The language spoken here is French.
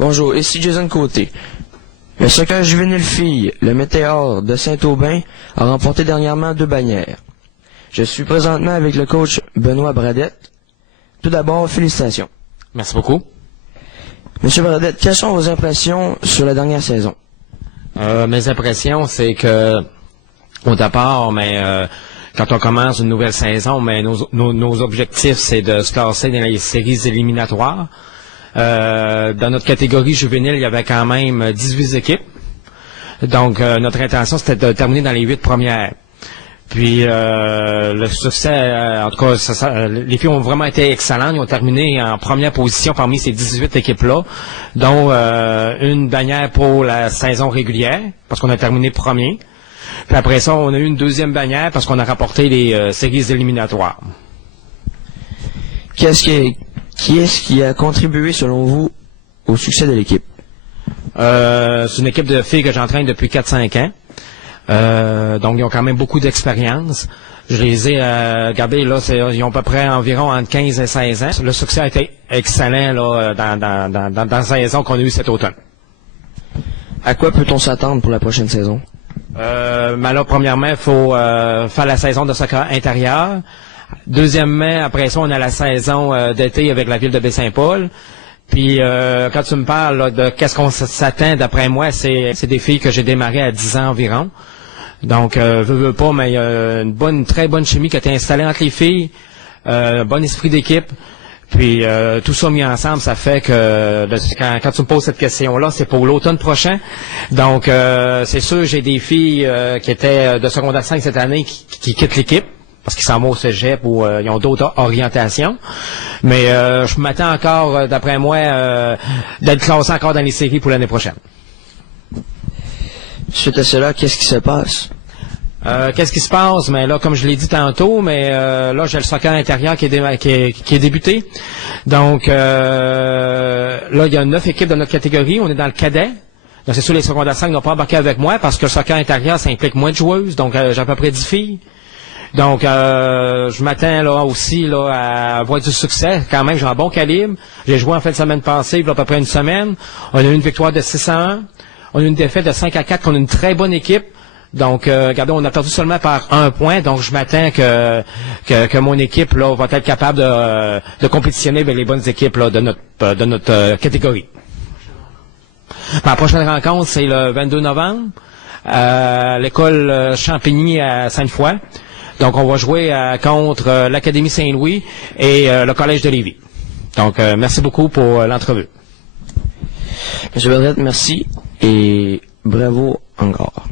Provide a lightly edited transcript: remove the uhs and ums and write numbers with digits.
Bonjour, ici Jason Côté. Le soccer juvénile filles, le Météor de Saint-Aubin, a remporté dernièrement 2 bannières. Je suis présentement avec le coach Benoît Bradette. Tout d'abord, félicitations. Merci beaucoup. Monsieur Bradette, quelles sont vos impressions sur la dernière saison? Mes impressions, c'est que au départ, quand on commence une nouvelle saison, nos objectifs, c'est de se classer dans les séries éliminatoires. Dans notre catégorie juvénile, il y avait quand même 18 équipes. Donc, notre intention, c'était de terminer dans les 8 premières. Puis, le succès, en tout cas, les filles ont vraiment été excellentes. Ils ont terminé en première position parmi ces 18 équipes-là, dont une bannière pour la saison régulière, parce qu'on a terminé premier. Puis après ça, on a eu une deuxième bannière parce qu'on a rapporté les séries éliminatoires. Qui est-ce qui a contribué, selon vous, au succès de l'équipe? C'est une équipe de filles que j'entraîne depuis 4-5 ans. Donc, ils ont quand même beaucoup d'expérience. Je les ai regardés, là, ils ont à peu près environ entre 15 et 16 ans. Le succès a été excellent là, dans la saison qu'on a eue cet automne. À quoi peut-on s'attendre pour la prochaine saison? Là, premièrement, il faut faire la saison de soccer intérieur. Deuxièmement, après ça, on a la saison d'été avec la ville de Baie-Saint-Paul. Puis, quand tu me parles là, de qu'est-ce qu'on s'attend, d'après moi, c'est des filles que j'ai démarrées à 10 ans environ. Donc, veux pas, mais il y a une très bonne chimie qui a été installée entre les filles, bon esprit d'équipe. Puis, tout ça mis ensemble, ça fait que quand tu me poses cette question-là, c'est pour l'automne prochain. Donc, c'est sûr, j'ai des filles qui étaient de secondaire 5 cette année qui quittent l'équipe, parce qu'ils s'en vont au cégep ou ils ont d'autres orientations. Mais je m'attends encore, d'après moi, d'être classé encore dans les séries pour l'année prochaine. Suite à cela, qu'est-ce qui se passe? Qu'est-ce qui se passe? Mais là, comme je l'ai dit tantôt, là, j'ai le soccer intérieur qui est débuté. Donc, là, il y a 9 équipes dans notre catégorie. On est dans le cadet. Donc, c'est sûr, les secondaires 5 n'ont pas embarqué avec moi parce que le soccer intérieur, ça implique moins de joueuses. Donc, j'ai à peu près 10 filles. Donc, je m'attends là aussi là à avoir du succès. Quand même, j'ai un bon calibre. J'ai joué en fin de semaine passée, là, à peu près une semaine. On a eu une victoire de 6-1. On a eu une défaite de 5-4 contre une très bonne équipe. Donc, regardez, on a perdu seulement par 1 point. Donc, je m'attends que mon équipe là va être capable de compétitionner avec les bonnes équipes là, de notre catégorie. La prochaine rencontre, c'est le 22 novembre à l'école Champigny à Sainte-Foy. Donc, on va jouer contre l'Académie Saint-Louis et le Collège de Lévis. Donc, merci beaucoup pour l'entrevue. Monsieur Bradette, merci et bravo encore.